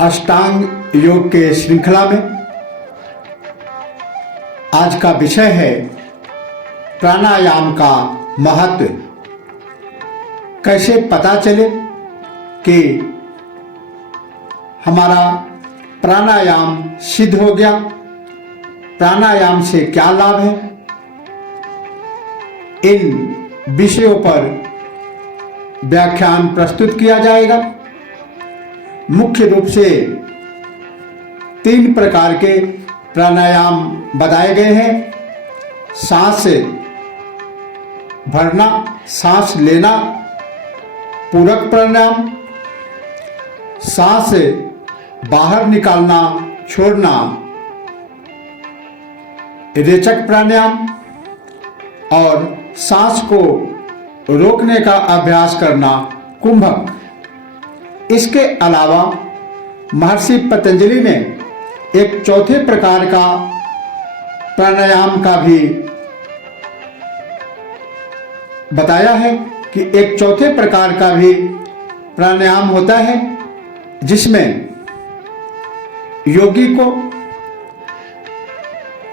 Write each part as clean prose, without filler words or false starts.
अष्टांग योग के श्रृंखला में आज का विषय है प्राणायाम का महत्व। कैसे पता चले कि हमारा प्राणायाम सिद्ध हो गया, प्राणायाम से क्या लाभ है, इन विषयों पर व्याख्यान प्रस्तुत किया जाएगा। मुख्य रूप से 3 प्रकार के प्राणायाम बताए गए हैं। सांस भरना, सांस लेना पूरक प्राणायाम, सांस बाहर निकालना छोड़ना रेचक प्राणायाम और सांस को रोकने का अभ्यास करना कुंभक। इसके अलावा महर्षि पतंजलि ने एक चौथे प्रकार का प्राणायाम का भी बताया है कि एक चौथे प्रकार का भी प्राणायाम होता है जिसमें योगी को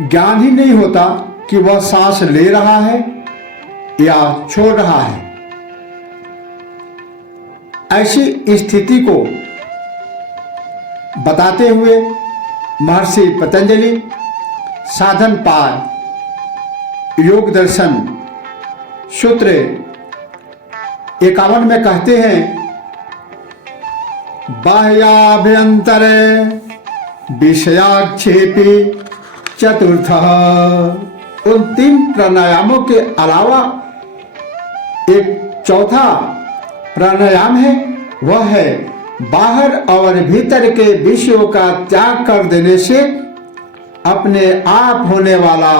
ज्ञान ही नहीं होता कि वह सांस ले रहा है या छोड़ रहा है। ऐसी स्थिति को बताते हुए महर्षि पतंजलि साधन पार योग दर्शन सूत्र 51 में कहते हैं, बाह्याभ्यंतरे विषयाक्षेपी चतुर्थ। उन 3 प्राणायामों के अलावा एक चौथा प्राणायाम है, वह है बाहर और भीतर के विषयों का त्याग कर देने से अपने आप होने वाला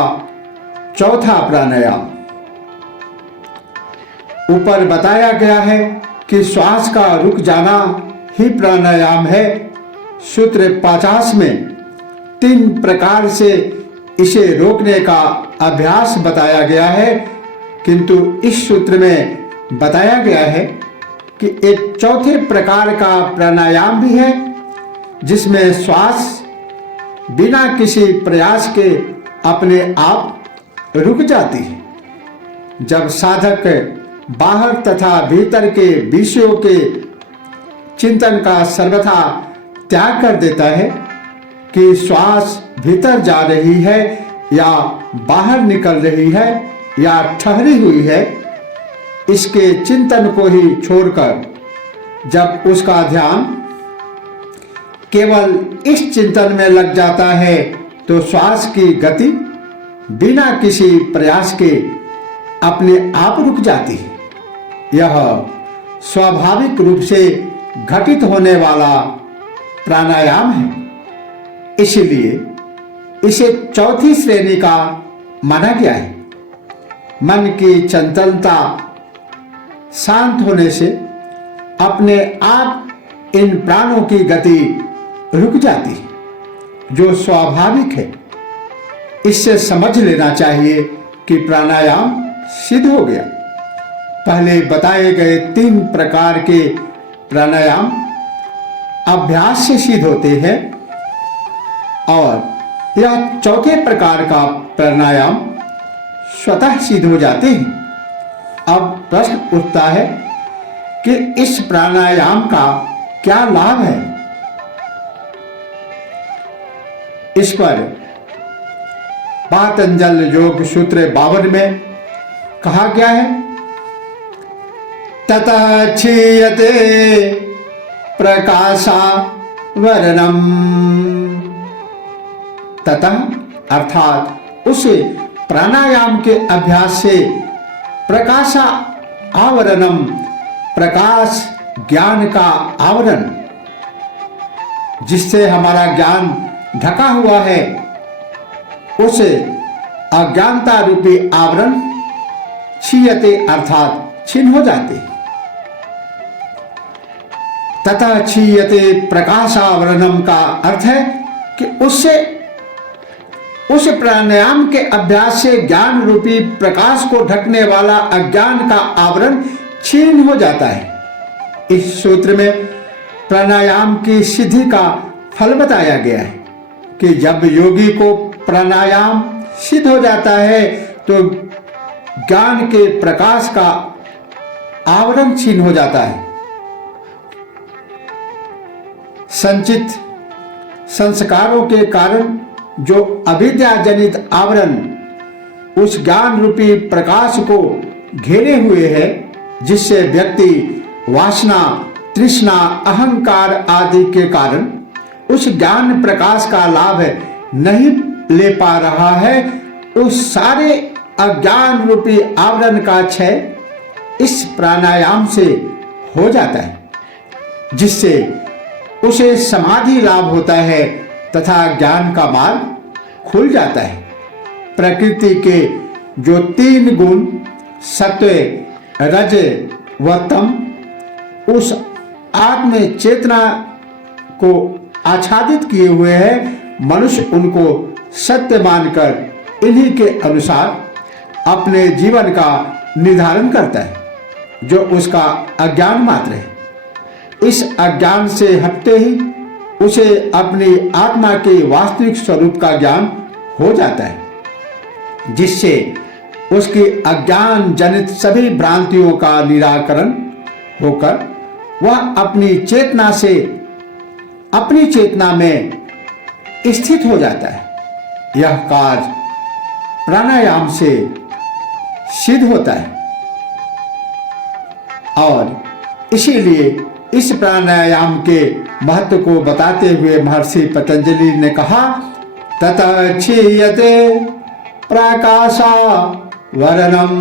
चौथा प्राणायाम। ऊपर बताया गया है कि श्वास का रुक जाना ही प्राणायाम है। सूत्र 50 में 3 प्रकार से इसे रोकने का अभ्यास बताया गया है, किंतु इस सूत्र में बताया गया है कि एक चौथे प्रकार का प्राणायाम भी है जिसमें श्वास बिना किसी प्रयास के अपने आप रुक जाती है। जब साधक बाहर तथा भीतर के विषयों के चिंतन का सर्वथा त्याग कर देता है कि श्वास भीतर जा रही है या बाहर निकल रही है या ठहरी हुई है, इसके चिंतन को ही छोड़कर जब उसका ध्यान केवल इस चिंतन में लग जाता है तो श्वास की गति बिना किसी प्रयास के अपने आप रुक जाती है। यह स्वाभाविक रूप से घटित होने वाला प्राणायाम है, इसलिए इसे चौथी श्रेणी का माना गया है। मन की चंचलता शांत होने से अपने आप इन प्राणों की गति रुक जाती है, जो स्वाभाविक है। इससे समझ लेना चाहिए कि प्राणायाम सिद्ध हो गया। पहले बताए गए 3 प्रकार के प्राणायाम अभ्यास से सिद्ध होते हैं और यह चौथे प्रकार का प्राणायाम स्वतः सिद्ध हो जाते हैं। अब प्रश्न उठता है कि इस प्राणायाम का क्या लाभ है। इस पर पातंजल योग सूत्र 52 में कहा गया है, ततः क्षीयते प्रकाशावरणम। ततः अर्थात उस प्राणायाम के अभ्यास से प्रकाशा आवरणम, प्रकाश ज्ञान का आवरण, जिससे हमारा ज्ञान ढका हुआ है, उस अज्ञानता रूपी आवरण क्षीयते अर्थात छिन्न हो जाते। तथा क्षीयते प्रकाशावरणम का अर्थ है कि उससे उस प्राणायाम के अभ्यास से ज्ञान रूपी प्रकाश को ढकने वाला अज्ञान का आवरण क्षीण हो जाता है। इस सूत्र में प्राणायाम की सिद्धि का फल बताया गया है कि जब योगी को प्राणायाम सिद्ध हो जाता है तो ज्ञान के प्रकाश का आवरण छीन हो जाता है। संचित संस्कारों के कारण जो अविद्या जनित आवरण उस ज्ञान रूपी प्रकाश को घेरे हुए है, जिससे व्यक्ति वासना, तृष्णा, अहंकार आदि के कारण उस ज्ञान प्रकाश का लाभ नहीं ले पा रहा है, उस सारे अज्ञान रूपी आवरण का क्षय इस प्राणायाम से हो जाता है, जिससे उसे समाधि लाभ होता है तथा ज्ञान का मार्ग खुल जाता है। प्रकृति के जो 3 गुण सत्व, रज व तम उस आत्म चेतना को आच्छादित किए हुए हैं। मनुष्य उनको सत्य मानकर इन्हीं के अनुसार अपने जीवन का निर्धारण करता है, जो उसका अज्ञान मात्र है। इस अज्ञान से हटते ही उसे अपनी आत्मा के वास्तविक स्वरूप का ज्ञान हो जाता है, जिससे उसकी अज्ञान जनित सभी भ्रांतियों का निराकरण होकर वह अपनी चेतना में स्थित हो जाता है। यह कार्य प्राणायाम से सिद्ध होता है और इसीलिए इस प्राणायाम के महत्व को बताते हुए महर्षि पतंजलि ने कहा, ततः क्षीयते प्रकाशा वरणम।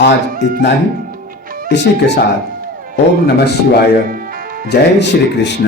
आज इतना ही। इसी के साथ ओम नमः शिवाय। जय श्री कृष्ण।